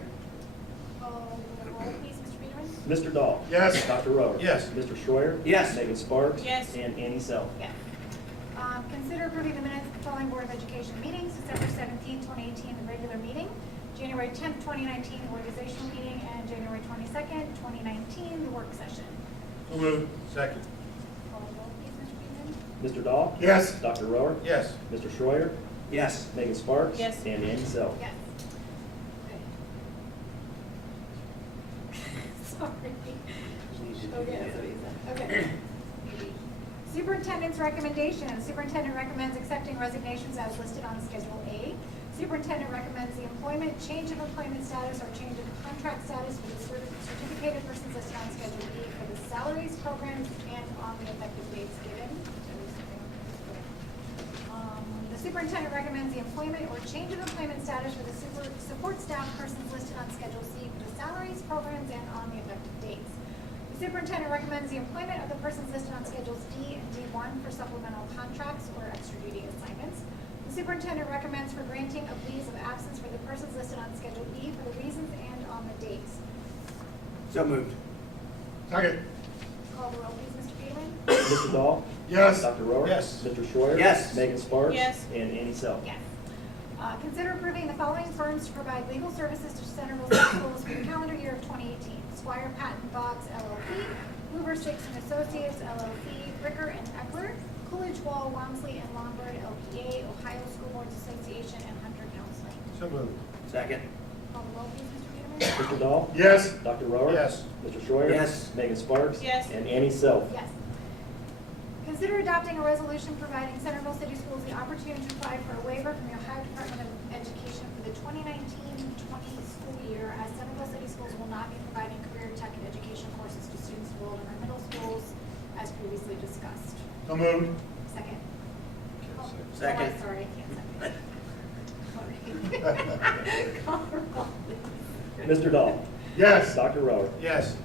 Call the roll, please, Mr. Peterman. Mr. Dahl? Yes. Dr. Rohr? Yes. Mr. Schroyer? Yes. Megan Sparks? Yes. And Annie Self? Yes. Consider approving the minutes of the following Board of Education meetings: December 17, 2018, the regular meeting, January 10, 2019, the organizational meeting, and January 22nd, 2019, the work session. So moved. Second. Call the roll, please, Mr. Peterman. Mr. Dahl? Yes. Dr. Rohr? Yes. Mr. Schroyer? Yes. Megan Sparks? Yes. And Annie Self? Yes. Okay. Sorry. Okay, that's what he said. Okay. Superintendent's recommendations. Superintendent recommends accepting resignations as listed on Schedule A. Superintendent recommends the employment, change of employment status, or change of contract status for the certificated persons listed on Schedule B for the salaries, programs, and on the effective dates given. The superintendent recommends the employment or change of employment status for the support staff persons listed on Schedule C for the salaries, programs, and on the effective dates. The superintendent recommends the employment of the persons listed on Schedules D and D1 for supplemental contracts or extra duty assignments. The superintendent recommends for granting of leaves of absence for the persons listed on Schedule E for the reasons and on the dates. So moved. Second. Call the roll, please, Mr. Peterman. Mr. Dahl? Yes. Dr. Rohr? Yes. Mr. Schroyer? Yes. Megan Sparks? Yes. And Annie Self? Yes. Consider approving the following firms to provide legal services to Centerville Schools for the calendar year of 2018. Squire Patton Boggs LLP, Hoover Six and Associates LLC, Ricker and Eckler, Coolidge Wall, Walmsley and Lombard LPA, Ohio School Boards Association, and Hunter Counseling. So moved. Second. Call the roll, please, Mr. Peterman. Mr. Dahl? Yes. Dr. Rohr? Yes. Mr. Schroyer? Yes. Megan Sparks? Yes. And Annie Self? Yes. Consider adopting a resolution providing Centerville City Schools the opportunity to apply for a waiver from the Ohio Department of Education for the 2019-20 school year, as Centerville City Schools will not be providing career tech and education courses to students enrolled in our middle schools, as previously discussed. So moved. Second. Second. Oh, sorry, I can't second. Sorry. Call the roll, please. Mr. Dahl? Yes. Dr. Rohr? Yes.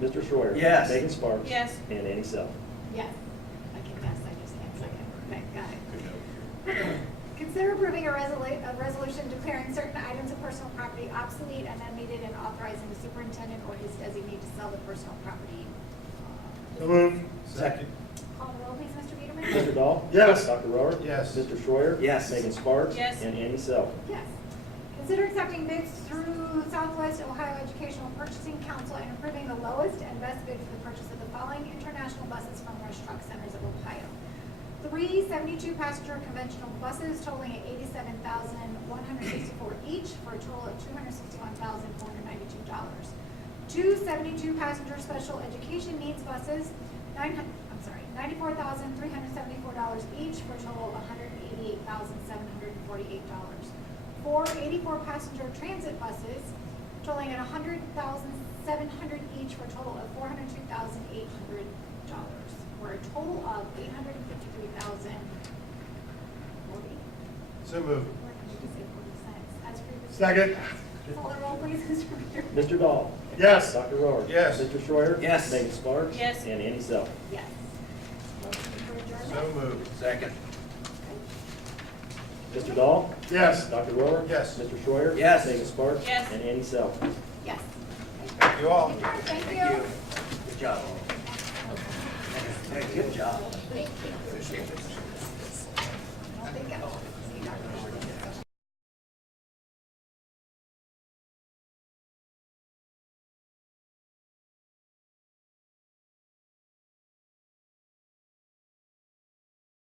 Mr. Schroyer? Yes. Megan Sparks? Yes. And Annie Self? Yes. I can guess, I just can't second. Okay, got it. Consider approving a resolution declaring certain items of personal property obsolete and unneeded and authorizing the superintendent or his designee to sell the personal property. So moved. Second. Call the roll, please, Mr. Peterman. Mr. Dahl? Yes. Dr. Rohr? Yes. Mr. Schroyer? Yes. Megan Sparks? Yes. And Annie Self? Yes. Consider accepting bids through Southwest Ohio Educational Purchasing Council and approving the lowest and best bid for the purchase of the following international buses from Rush Truck Centers of Ohio. 3 72-passenger conventional buses totaling at $87,164 each for a total of $261,492. 2 72-passenger special education needs buses, $94,374 each for a total of $188,748. 4 84-passenger transit buses totaling at $100,700 each for a total of $402,800, for a total of $853,040. So moved. As previously. Second. Call the roll, please, Mr. Peter. Mr. Dahl? Yes. Dr. Rohr? Yes. Mr. Schroyer? Yes. Megan Sparks? Yes. And Annie Self? Yes. Motion for adjournment. So moved. Second. Mr. Dahl? Yes. Dr. Rohr? Yes. Mr. Schroyer? Yes. Megan Sparks? Yes. And Annie Self? Yes. Thank you all. Thank Thank you. you. Good job. Good job. Thank you.